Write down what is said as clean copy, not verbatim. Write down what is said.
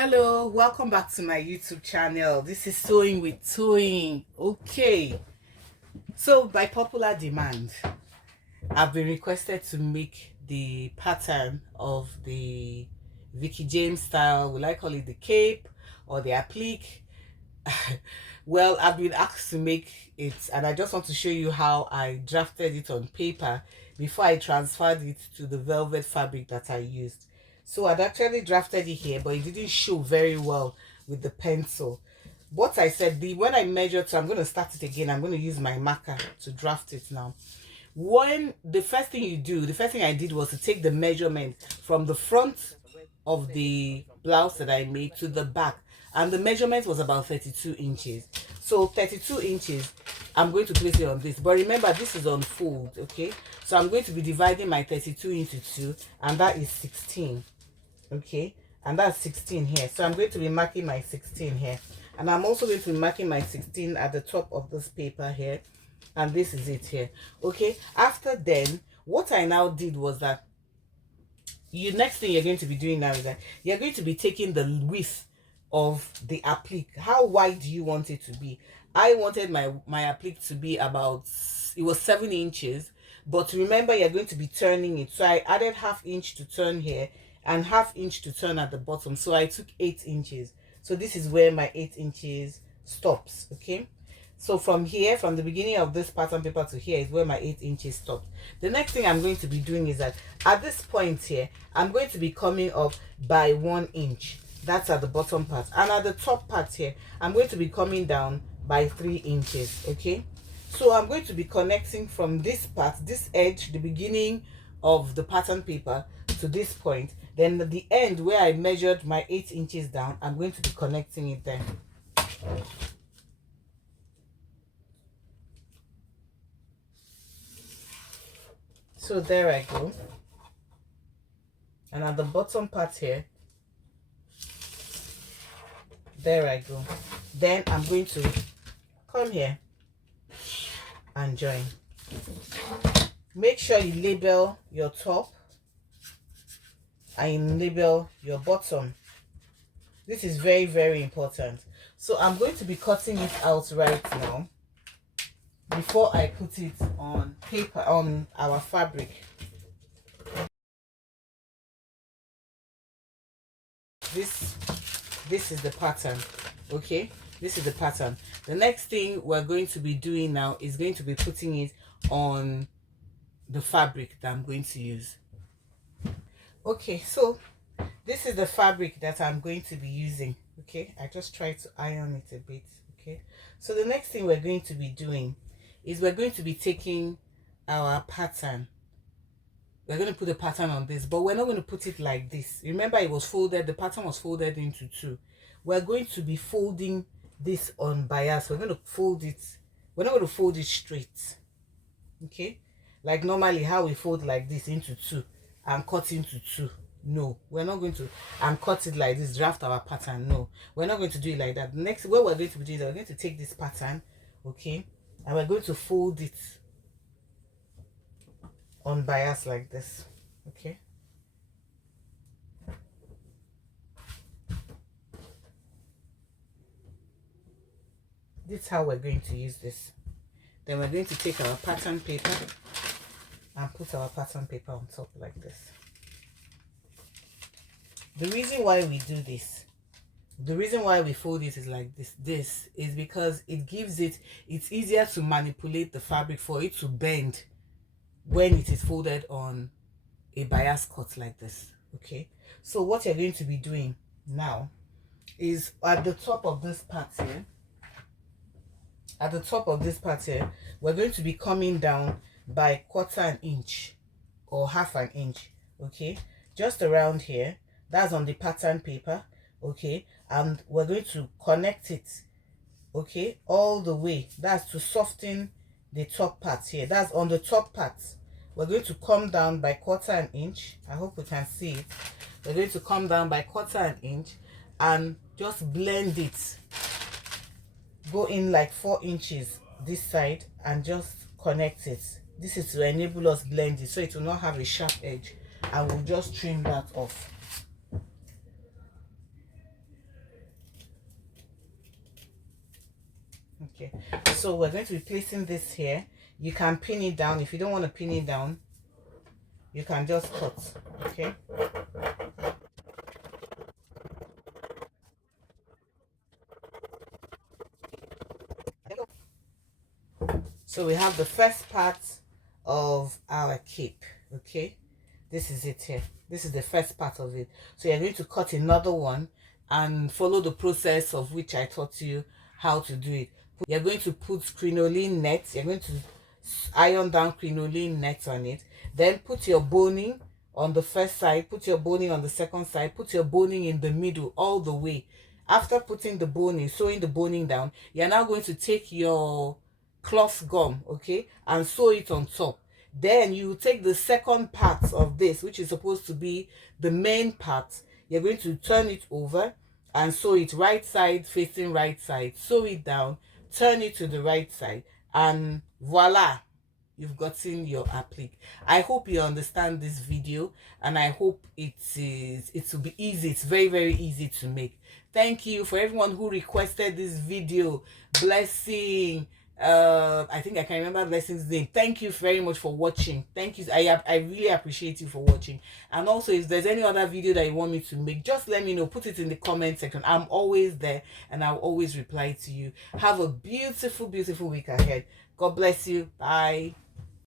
Hello, welcome back to my YouTube channel. This is Sewing with Toying. Okay, so by popular demand, I've been requested to make the pattern of the Veekee James style. Will I call it the Cape or the Applique? Well, I've been asked to make it, and I just want to show you how I drafted it on paper before I transferred it to the velvet fabric that I used. So I'd actually drafted it here, but it didn't show very well with the pencil. What I said, when I measured, so I'm going to start it again. I'm going to use my marker to draft it now. When the first thing you do, the first thing I did was to take the measurement from the front of the blouse that I made to the back, and the measurement was about 32 inches. So 32 inches, I'm going to place it on this, but remember this is on fold. Okay, so I'm going to be dividing my 32 into 2, and that is 16. Okay, and that's 16 here, so I'm going to be marking my 16 here, and I'm also going to be marking my 16 at the top of this paper here, and this is it here. Okay, after then what I now did was that next thing you're going to be doing now is that you're going to be taking the width of the applique. How wide do you want it to be? I wanted my applique to be about, it was 7 inches, but remember you're going to be turning it, so I added ½ inch to turn here and ½ inch to turn at the bottom, so I took 8 inches. So this is where my 8 inches stops. Okay, so from here, from the beginning of this pattern paper to here is where my 8 inches stopped. The next thing I'm going to be doing is that at this point here, I'm going to be coming up by 1 inch. That's at the bottom part, and at the top part here, I'm going to be coming down by 3 inches. Okay, so I'm going to be connecting from this part, this edge, the beginning of the pattern paper, to this point. Then at the end where I measured my 8 inches down, I'm going to be connecting it there. So there I go, and at the bottom part here, there I go. Then I'm going to come here and join. Make sure you label your top and label your bottom. This is very, very important. So I'm going to be cutting it out right now before I put it on paper, on our fabric. This is the pattern. Okay, this is the pattern. The next thing we're going to be doing now is going to be putting it on the fabric that I'm going to use. Okay, so this is the fabric that I'm going to be using. Okay, I just tried to iron it a bit. Okay, so the next thing we're going to be doing is we're going to be taking our pattern. We're going to put a pattern on this, but we're not going to put it like this. Remember, it was folded, the pattern was folded into 2. We're going to be folding this on bias. We're going to fold it, we're not going to fold it straight. Okay, like normally how we fold like this into 2 and cut into 2. No, we're not going to and cut it like this, draft our pattern. No, we're not going to do it like that. Next, what we're going to be doing is we're going to take this pattern, okay, and we're going to fold it on bias like this. Okay, this is how we're going to use this. Then we're going to take our pattern paper and put our pattern paper on top like this. The reason why we do this, the reason why we fold it is like this is because it gives it, it's easier to manipulate the fabric for it to bend when it is folded on a bias cut like this. Okay, so what you're going to be doing now is at the top of this part here, at the top of this part here, we're going to be coming down by 1/4 inch or ½ inch. Okay, just around here, that's on the pattern paper. Okay, and we're going to connect it, okay, all the way. That's to soften the top part here. That's on the top part. We're going to come down by 1/4 inch. I hope we can see it. We're going to come down by 1/4 inch and just blend it. Go in like 4 inches this side and just connect it. This is to enable us blend it so it will not have a sharp edge, and we'll just trim that off. Okay, so we're going to be placing this here. You can pin it down. If you don't want to pin it down, you can just cut. Okay, so we have the first part of our cape. Okay, this is it here. This is the first part of it. So you're going to cut another one and follow the process of which I taught you how to do it. You're going to put crinoline nets. You're going to iron down crinoline nets on it. Then put your boning on the first side, put your boning on the second side, put your boning in the middle all the way. After putting the boning, sewing the boning down, you're now going to take your cloth gum, okay, and sew it on top. Then you take the second part of this, which is supposed to be the main part. You're going to turn it over and sew it right side facing right side. Sew it down, turn it to the right side, and voila, you've gotten your applique. I hope you understand this video, and I hope it will be easy. It's very, very easy to make. Thank you for everyone who requested this video. Blessing, I think I can remember Blessing's name. Thank you very much for watching. Thank you. I really appreciate you for watching. And also, if there's any other video that you want me to make, just let me know. Put it in the comment section. I'm always there, and I'll always reply to you. Have a beautiful, beautiful week ahead. God bless you. Bye.